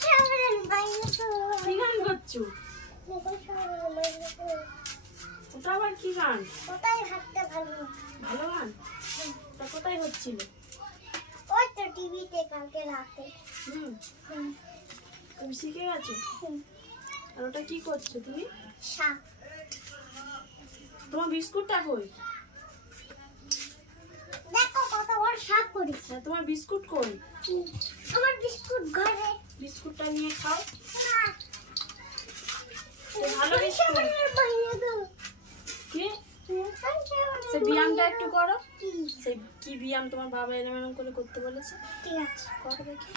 কি গান করছো? ওটা আবার কি গান? কোথায় হাঁটতে ভালো ভালো গান? তা কোথায় হচ্ছিল? ওই তো টিভিতে কালকে রাতে। তুমি শিখে গেছো? আর ওটা কি করছো তুমি? শাক। তোমার বিস্কুটটা কই? দেখো কত বড় শাক করেছে। তোমার বিস্কুট কই? আমার বিস্কুট ঘরে। বিস্কুটটা নিয়ে খাও। না ভালো বিস্কুট। কি? সে ব্যায়ামটা একটু করো। সে কি ব্যায়াম তোমার বাবা এরকম করে করতে বলেছে? ঠিক আছে করো দেখি।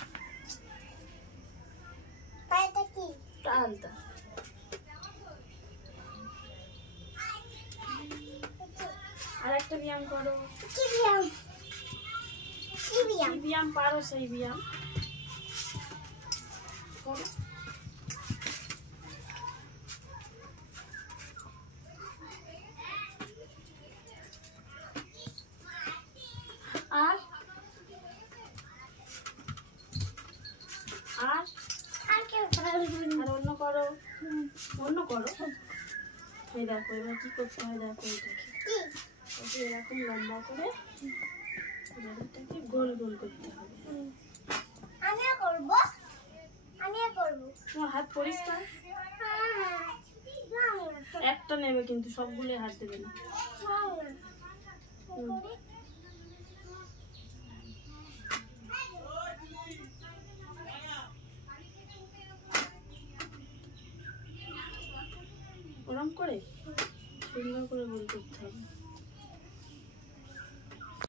পায়টা কি? আলতা। আর একটা ব্যায়াম করো। কি ব্যায়াম? কি ব্যায়াম? কি ব্যায়াম পারো সেই ব্যায়াম করো। আর আর আর কেউ পারবে না। আর অন্য করো। অন্য করো। এই দেখো এবার কি করতে হয় দেখো। কি? এরকম লম্বা করে এটাকে গোল গোল করতে হবে। আমিও করব। আমিও করব। তোমার হাত পরিষ্কার? একটা নেবে কিন্তু সবগুলো হাত দেবে না। ওরম করে সুন্দর করে গোল করতে হবে।